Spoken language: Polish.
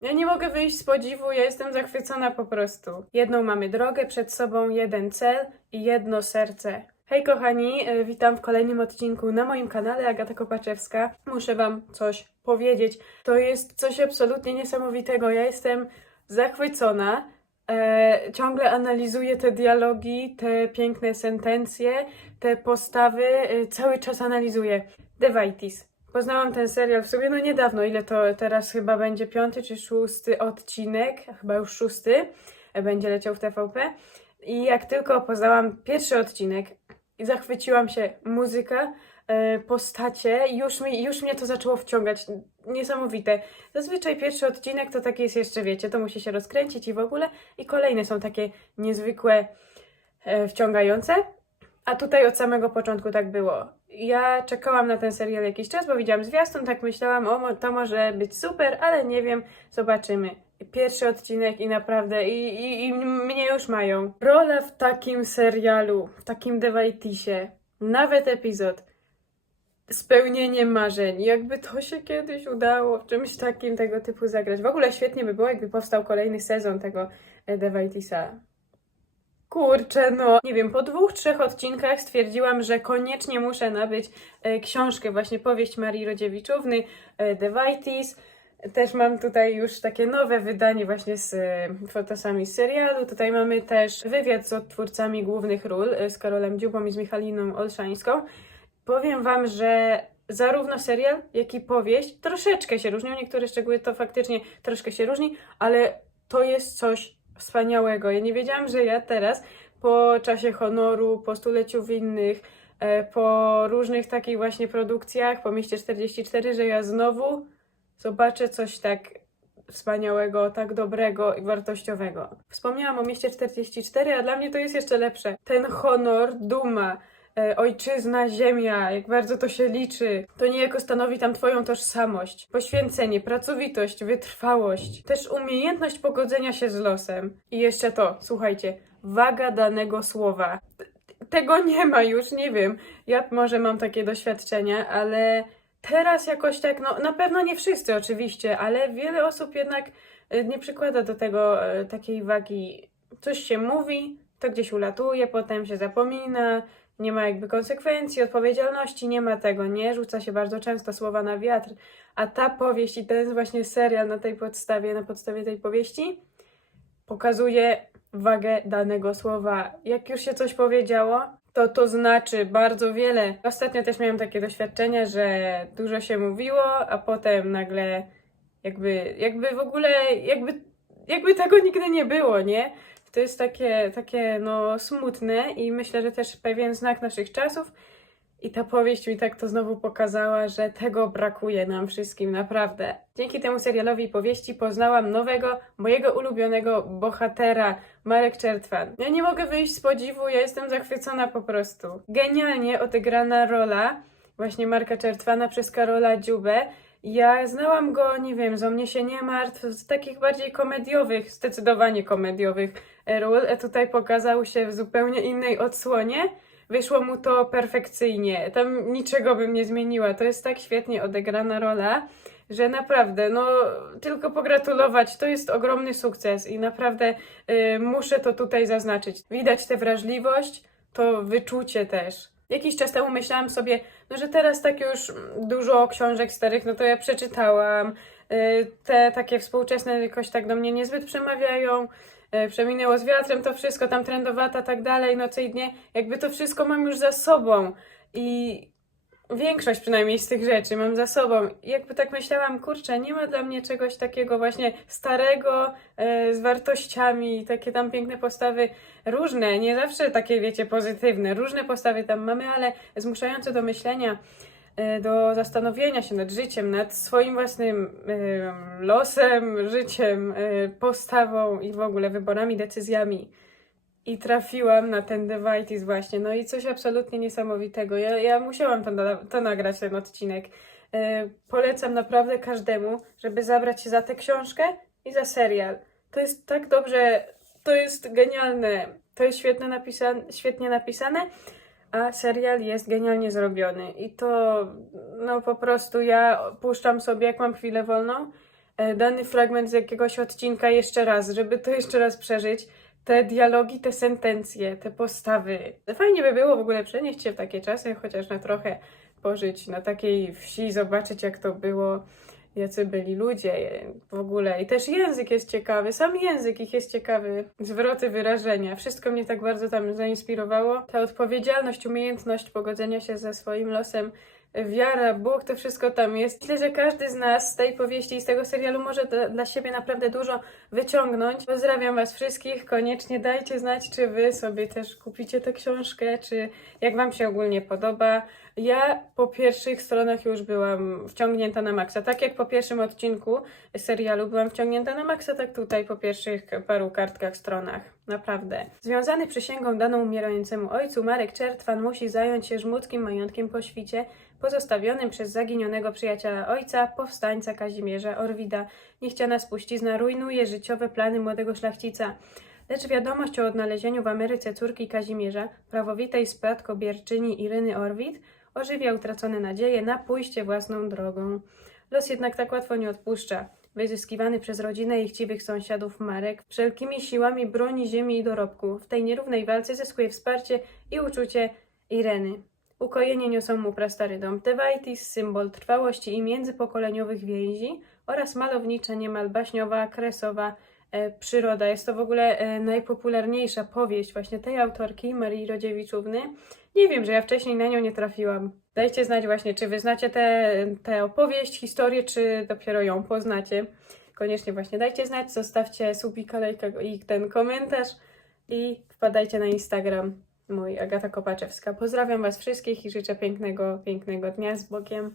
Ja nie mogę wyjść z podziwu, ja jestem zachwycona po prostu. Jedną mamy drogę przed sobą, jeden cel i jedno serce. Hej kochani, e, witam w kolejnym odcinku na moim kanale Agata Kopaczewska. Muszę wam coś powiedzieć. To jest coś absolutnie niesamowitego. Ja jestem zachwycona. E, ciągle analizuję te dialogi, te piękne sentencje, te postawy. E, cały czas analizuję. The Vitis. Poznałam ten serial w sobie no niedawno, ile to teraz chyba będzie piąty czy szósty odcinek, chyba już szósty, e, będzie leciał w TVP. I jak tylko poznałam pierwszy odcinek zachwyciłam się muzyka, e, postacie, już, mi, już mnie to zaczęło wciągać. Niesamowite. Zazwyczaj pierwszy odcinek to taki jest jeszcze, wiecie, to musi się rozkręcić i w ogóle, i kolejne są takie niezwykłe, e, wciągające. A tutaj od samego początku tak było. Ja czekałam na ten serial jakiś czas, bo widziałam zwiastun, tak myślałam, o, to może być super, ale nie wiem, zobaczymy. Pierwszy odcinek i naprawdę, i, i, i mnie już mają. Rola w takim serialu, w takim Devaitisie, nawet epizod, spełnienie marzeń. Jakby to się kiedyś udało w czymś takim tego typu zagrać. W ogóle świetnie by było, jakby powstał kolejny sezon tego e, Devaitisa. Kurczę, no. Nie wiem, po dwóch, trzech odcinkach stwierdziłam, że koniecznie muszę nabyć e, książkę, właśnie powieść Marii Rodziewiczówny, e, The Vitis. Też mam tutaj już takie nowe wydanie właśnie z e, fotosami z serialu. Tutaj mamy też wywiad z odtwórcami głównych ról, e, z Karolem Dziubą i z Michaliną Olszańską. Powiem Wam, że zarówno serial, jak i powieść troszeczkę się różnią. Niektóre szczegóły to faktycznie troszkę się różni, ale to jest coś wspaniałego. Ja nie wiedziałam, że ja teraz po czasie honoru, po stuleciu winnych, e, po różnych takich właśnie produkcjach, po mieście 44, że ja znowu zobaczę coś tak wspaniałego, tak dobrego i wartościowego. Wspomniałam o mieście 44, a dla mnie to jest jeszcze lepsze. Ten honor, duma, ojczyzna, ziemia, jak bardzo to się liczy. To niejako stanowi tam Twoją tożsamość. Poświęcenie, pracowitość, wytrwałość, też umiejętność pogodzenia się z losem. I jeszcze to, słuchajcie, waga danego słowa. T- Tego nie ma już, nie wiem. Ja może mam takie doświadczenia, ale teraz jakoś tak, no na pewno nie wszyscy oczywiście, ale wiele osób jednak e, nie przykłada do tego e, takiej wagi. Coś się mówi, to gdzieś ulatuje, potem się zapomina, nie ma jakby konsekwencji, odpowiedzialności, nie ma tego, nie? Rzuca się bardzo często słowa na wiatr. A ta powieść i ten właśnie serial na tej podstawie, na podstawie tej powieści pokazuje wagę danego słowa. Jak już się coś powiedziało, to to znaczy bardzo wiele. Ostatnio też miałam takie doświadczenie, że dużo się mówiło, a potem nagle jakby, jakby w ogóle, jakby, jakby tego nigdy nie było, nie? To jest takie, takie no smutne i myślę, że też pewien znak naszych czasów. I ta powieść mi tak to znowu pokazała, że tego brakuje nam wszystkim, naprawdę. Dzięki temu serialowi i powieści poznałam nowego, mojego ulubionego bohatera, Marek Czertwan. Ja nie mogę wyjść z podziwu, ja jestem zachwycona po prostu. Genialnie odegrana rola właśnie Marka Czertwana przez Karola Dziubę. Ja znałam go, nie wiem, z O mnie się nie martw, z takich bardziej komediowych, zdecydowanie komediowych ról. E, Tutaj pokazał się w zupełnie innej odsłonie. Wyszło mu to perfekcyjnie. Tam niczego bym nie zmieniła. To jest tak świetnie odegrana rola, że naprawdę, no, tylko pogratulować. To jest ogromny sukces i naprawdę y, muszę to tutaj zaznaczyć. Widać tę wrażliwość, to wyczucie też. Jakiś czas temu myślałam sobie, no, że teraz tak już dużo książek starych, no to ja przeczytałam. Y, te takie współczesne jakoś tak do mnie niezbyt przemawiają. Y, Przeminęło z wiatrem to wszystko, tam trendowata, tak dalej, noce i dnie. Jakby to wszystko mam już za sobą. I większość przynajmniej z tych rzeczy mam za sobą. Jakby tak myślałam, kurczę, nie ma dla mnie czegoś takiego właśnie starego, e, z wartościami, takie tam piękne postawy, różne, nie zawsze takie, wiecie, pozytywne, różne postawy tam mamy, ale zmuszające do myślenia, e, do zastanowienia się nad życiem, nad swoim własnym e, losem, życiem, e, postawą i w ogóle wyborami, decyzjami. I trafiłam na ten Devitis właśnie. No i coś absolutnie niesamowitego. Ja, ja musiałam to, to nagrać, ten odcinek. E, polecam naprawdę każdemu, żeby zabrać się za tę książkę i za serial. To jest tak dobrze, to jest genialne, to jest świetnie napisane, świetnie napisane, a serial jest genialnie zrobiony. I to, no po prostu ja puszczam sobie, jak mam chwilę wolną, e, dany fragment z jakiegoś odcinka jeszcze raz, żeby to jeszcze raz przeżyć. Te dialogi, te sentencje, te postawy. Fajnie by było w ogóle przenieść się w takie czasy, chociaż na trochę pożyć na takiej wsi, zobaczyć jak to było, jacy byli ludzie w ogóle. I też język jest ciekawy, sam język ich jest ciekawy, zwroty, wyrażenia. Wszystko mnie tak bardzo tam zainspirowało. Ta odpowiedzialność, umiejętność pogodzenia się ze swoim losem, wiara, Bóg, to wszystko tam jest. Myślę, że każdy z nas z tej powieści i z tego serialu może dla- dla siebie naprawdę dużo wyciągnąć. Pozdrawiam Was wszystkich. Koniecznie dajcie znać, czy Wy sobie też kupicie tę książkę, czy jak Wam się ogólnie podoba. Ja po pierwszych stronach już byłam wciągnięta na maksa. Tak jak po pierwszym odcinku serialu byłam wciągnięta na maksa, tak tutaj po pierwszych paru kartkach, stronach. Naprawdę. Związany przysięgą daną umierającemu ojcu, Marek Czertwan musi zająć się żmudkim majątkiem po świcie, pozostawionym przez zaginionego przyjaciela ojca, powstańca Kazimierza Orwida. Niechciana spuścizna rujnuje życiowe plany młodego szlachcica. Lecz wiadomość o odnalezieniu w Ameryce córki Kazimierza, prawowitej spadkobierczyni Iryny Orwid, ożywia utracone nadzieje na pójście własną drogą. Los jednak tak łatwo nie odpuszcza. Wyzyskiwany przez rodzinę i chciwych sąsiadów Marek wszelkimi siłami broni ziemi i dorobku. W tej nierównej walce zyskuje wsparcie i uczucie Ireny. Ukojenie niosą mu prastary dom Tewaitis, symbol trwałości i międzypokoleniowych więzi oraz malownicza, niemal baśniowa, kresowa przyroda. Jest to w ogóle e, najpopularniejsza powieść właśnie tej autorki, Marii Rodziewiczówny. Nie wiem, że ja wcześniej na nią nie trafiłam. Dajcie znać właśnie, czy wy znacie tę tę opowieść, historię, czy dopiero ją poznacie. Koniecznie właśnie dajcie znać, zostawcie subika, lajka i ten komentarz i wpadajcie na Instagram mój Agata Kopaczewska. Pozdrawiam was wszystkich i życzę pięknego, pięknego dnia z Bogiem.